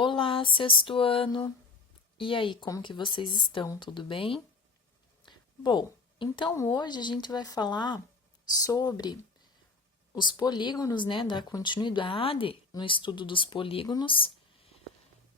Olá, sexto ano! E aí, como que vocês estão? Tudo bem? Bom, então hoje a gente vai falar sobre os polígonos, né, da continuidade no estudo dos polígonos.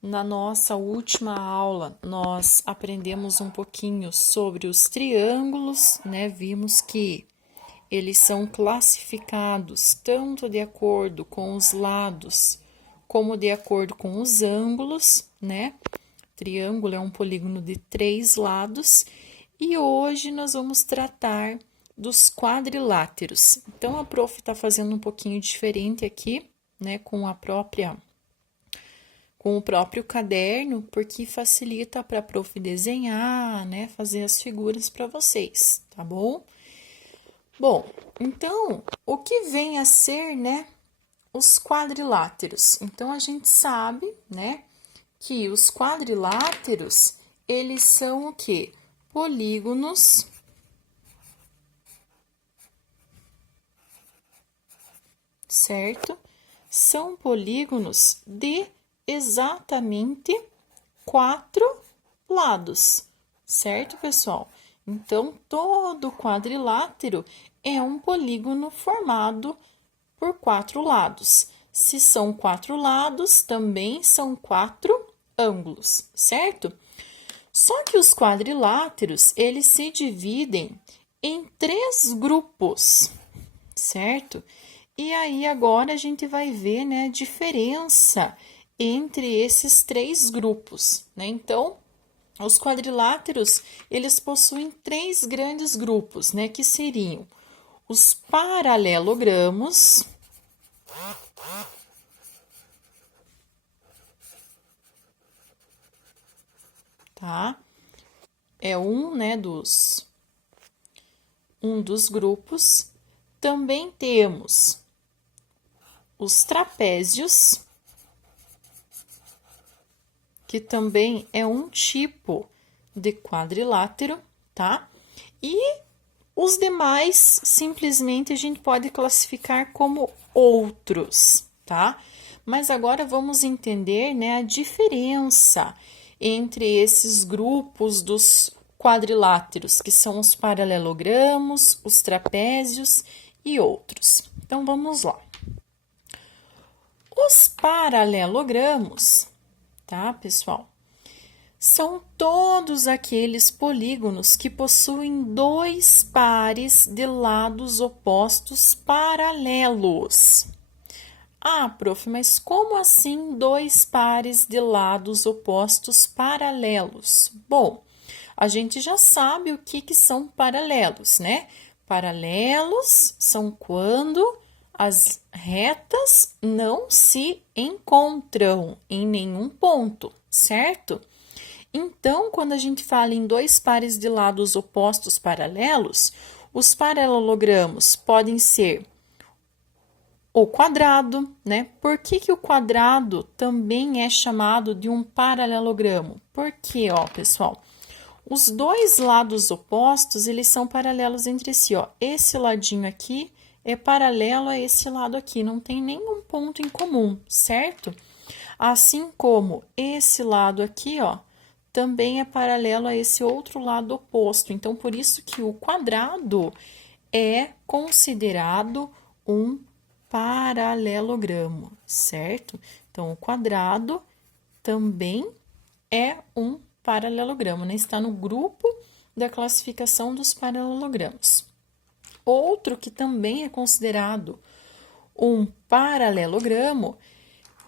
Na nossa última aula, nós aprendemos um pouquinho sobre os triângulos, né? Vimos que eles são classificados tanto de acordo com os lados como de acordo com os ângulos, né? Triângulo é um polígono de 3 lados e hoje nós vamos tratar dos quadriláteros. Então a prof está fazendo um pouquinho diferente aqui, né, com o próprio caderno, porque facilita para a prof desenhar, né, fazer as figuras para vocês, tá bom? Bom, então, o que vem a ser, né, os quadriláteros? Então, a gente sabe, né, que os quadriláteros, eles são o quê? Polígonos certo? São polígonos de exatamente 4 lados, certo, pessoal? Então, todo quadrilátero é um polígono formado por 4 lados. Se são 4 lados, também são 4 ângulos, certo? Só que os quadriláteros, eles se dividem em 3 grupos, certo? E aí agora a gente vai ver, né, a diferença entre esses 3 grupos, né? Então, os quadriláteros, eles possuem 3 grandes grupos, né, que seriam os paralelogramos, tá? É né, um dos grupos. Também temos os trapézios, que também é um tipo de quadrilátero, tá? E os demais, simplesmente, a gente pode classificar como outros, tá? Mas agora vamos entender, né, a diferença entre esses grupos dos quadriláteros, que são os paralelogramos, os trapézios e outros. Então, vamos lá. Os paralelogramos, tá, pessoal? São todos aqueles polígonos que possuem 2 pares de lados opostos paralelos. Ah, prof, mas como assim 2 pares de lados opostos paralelos? Bom, a gente já sabe o que são paralelos, né? Paralelos são quando as retas não se encontram em nenhum ponto, certo? Então, quando a gente fala em 2 pares de lados opostos paralelos, os paralelogramos podem ser o quadrado, né? Por que o quadrado também é chamado de um paralelogramo? Porque, ó, pessoal, os 2 lados opostos, eles são paralelos entre si, ó. Esse ladinho aqui é paralelo a esse lado aqui, não tem nenhum ponto em comum, certo? Assim como esse lado aqui, ó, também é paralelo a esse outro lado oposto. Então, por isso que o quadrado é considerado um paralelogramo, certo? Então, o quadrado também é um paralelogramo, né? Está no grupo da classificação dos paralelogramos. Outro que também é considerado um paralelogramo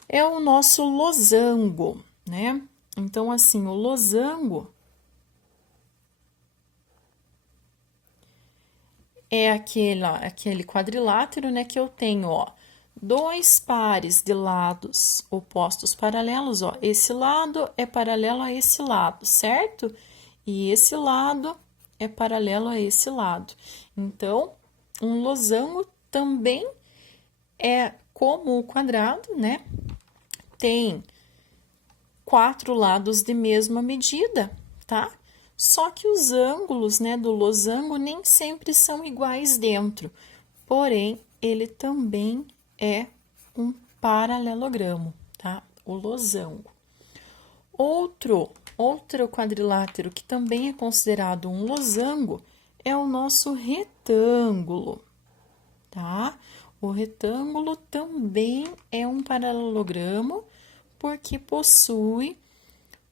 é o nosso losango, né? Então, assim, o losango é aquele quadrilátero, né, que eu tenho, ó, 2 pares de lados opostos paralelos, ó. Esse lado é paralelo a esse lado, certo? E esse lado é paralelo a esse lado. Então, um losango também é como o quadrado, né? Tem 4 lados de mesma medida, tá? Só que os ângulos, né, do losango nem sempre são iguais dentro. Porém, ele também é um paralelogramo, tá? O losango. Outro quadrilátero que também é considerado um losango é o nosso retângulo, tá? O retângulo também é um paralelogramo porque possui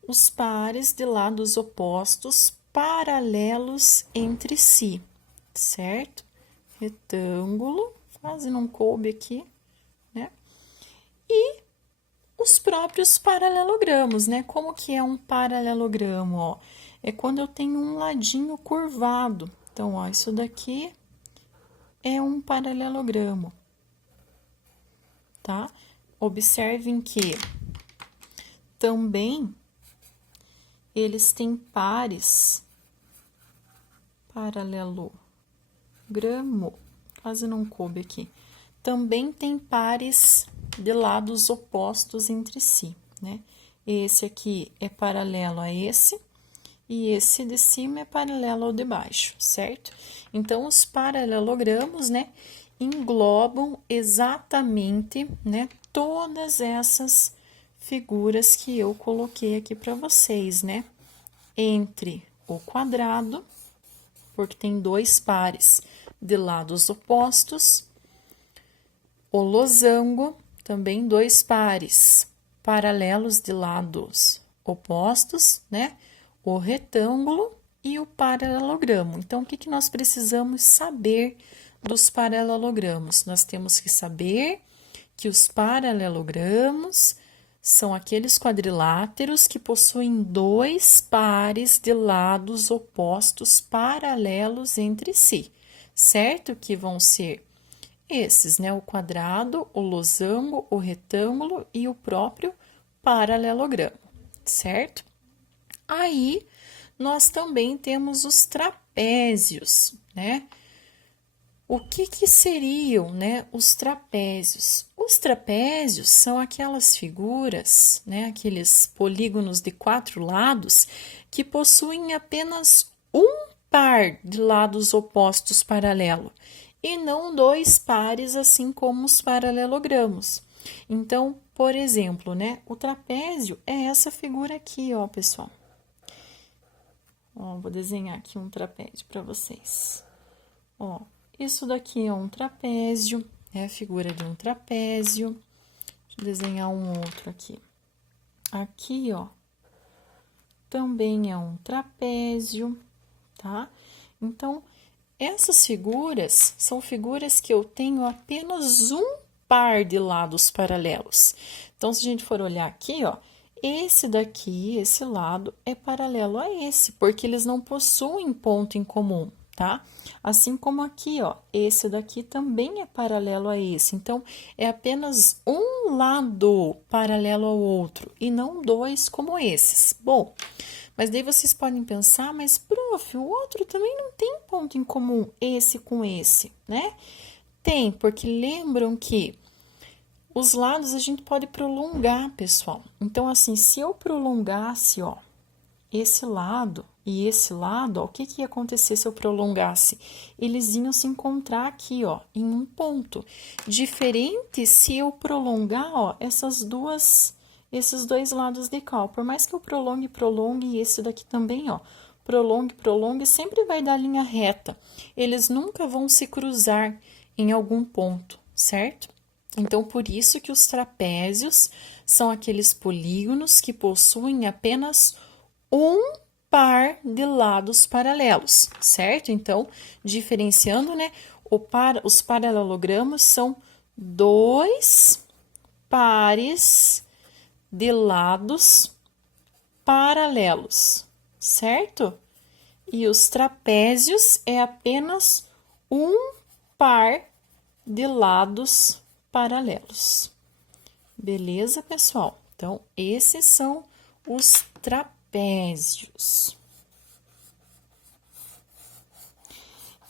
os pares de lados opostos paralelos entre si, certo? Retângulo, quase não coube aqui, né? E os próprios paralelogramos, né? Como que é um paralelogramo, ó? É quando eu tenho um ladinho curvado. Então, ó, isso daqui é um paralelogramo, tá? Observem que também eles têm pares paralelogramo, quase não coube aqui. Também tem pares de lados opostos entre si, né? Esse aqui é paralelo a esse e esse de cima é paralelo ao de baixo, certo? Então, os paralelogramos, né, englobam exatamente, né, todas essas figuras que eu coloquei aqui para vocês, né? Entre o quadrado, porque tem dois pares de lados opostos, o losango, também dois pares paralelos de lados opostos, né? O retângulo e o paralelogramo. Então, o que nós precisamos saber dos paralelogramos? Nós temos que saber que os paralelogramos são aqueles quadriláteros que possuem dois pares de lados opostos paralelos entre si, certo? Que vão ser esses, né? O quadrado, o losango, o retângulo e o próprio paralelogramo, certo? Aí, nós também temos os trapézios, né? O que seriam, né, os trapézios? Os trapézios são aquelas figuras, né, aqueles polígonos de 4 lados que possuem apenas um par de lados opostos paralelo e não dois pares, assim como os paralelogramos. Então, por exemplo, né, o trapézio é essa figura aqui, ó, pessoal. Ó, vou desenhar aqui um trapézio para vocês. Ó, isso daqui é um trapézio, é a figura de um trapézio. Deixa eu desenhar um outro aqui. Aqui, ó, também é um trapézio, tá? Então, essas figuras são figuras que eu tenho apenas um par de lados paralelos. Então, se a gente for olhar aqui, ó, esse daqui, esse lado, é paralelo a esse, porque eles não possuem ponto em comum, tá? Assim como aqui, ó, esse daqui também é paralelo a esse. Então, é apenas um lado paralelo ao outro e não dois como esses. Bom, mas daí vocês podem pensar, mas, prof, o outro também não tem ponto em comum, esse com esse, né? Tem, porque lembram que os lados a gente pode prolongar, pessoal. Então, assim, se eu prolongasse, ó, esse lado e esse lado, ó, o que ia acontecer se eu prolongasse? Eles iam se encontrar aqui, ó, em um ponto. Diferente se eu prolongar, ó, esses dois lados de cá, ó. Por mais que eu prolongue, e esse daqui também, ó, prolongue, sempre vai dar linha reta. Eles nunca vão se cruzar em algum ponto, certo? Então, por isso que os trapézios são aqueles polígonos que possuem apenas um par de lados paralelos, certo? Então, diferenciando, né, os paralelogramos são dois pares de lados paralelos, certo? E os trapézios é apenas um par de lados paralelos. Beleza, pessoal? Então, esses são os trapézios.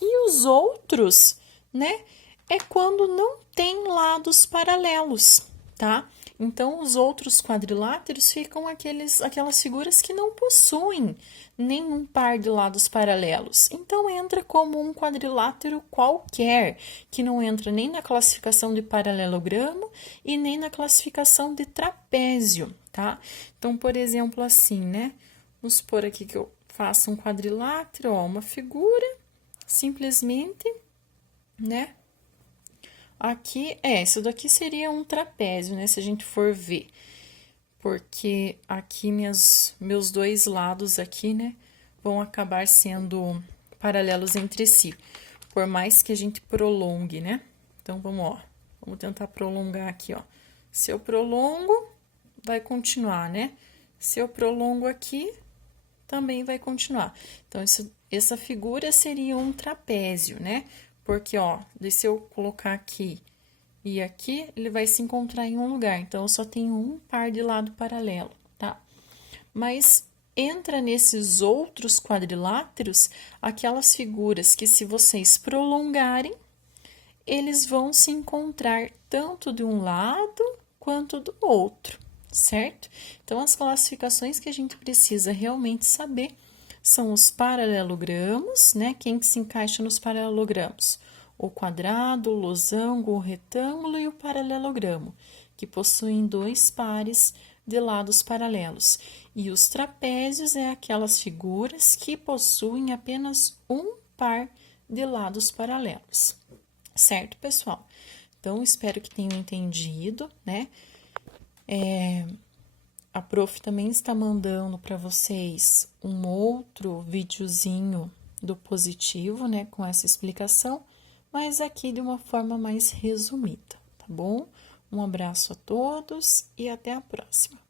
E os outros, né, é quando não tem lados paralelos, tá? Então, os outros quadriláteros ficam aquelas figuras que não possuem nenhum par de lados paralelos. Então, entra como um quadrilátero qualquer, que não entra nem na classificação de paralelogramo e nem na classificação de trapézio, tá? Então, por exemplo, assim, né? Vamos supor aqui que eu faço um quadrilátero, ó, uma figura, simplesmente, né? Aqui, isso daqui seria um trapézio, né? Se a gente for ver. Porque aqui meus dois lados aqui, né? Vão acabar sendo paralelos entre si. Por mais que a gente prolongue, né? Então, vamos tentar prolongar aqui, ó. Se eu prolongo, vai continuar, né? Se eu prolongo aqui, também vai continuar. Então, essa figura seria um trapézio, né? Porque, ó, se eu colocar aqui e aqui, ele vai se encontrar em um lugar. Então, eu só tenho um par de lado paralelo, tá? Mas entra nesses outros quadriláteros aquelas figuras que, se vocês prolongarem, eles vão se encontrar tanto de um lado quanto do outro, certo? Então, as classificações que a gente precisa realmente saber são os paralelogramos, né? Quem que se encaixa nos paralelogramos? O quadrado, o losango, o retângulo e o paralelogramo, que possuem dois pares de lados paralelos. E os trapézios é aquelas figuras que possuem apenas um par de lados paralelos. Certo, pessoal? Então, espero que tenham entendido, né? A prof também está mandando para vocês um outro videozinho do positivo, né? Com essa explicação, mas aqui de uma forma mais resumida, tá bom? Um abraço a todos e até a próxima.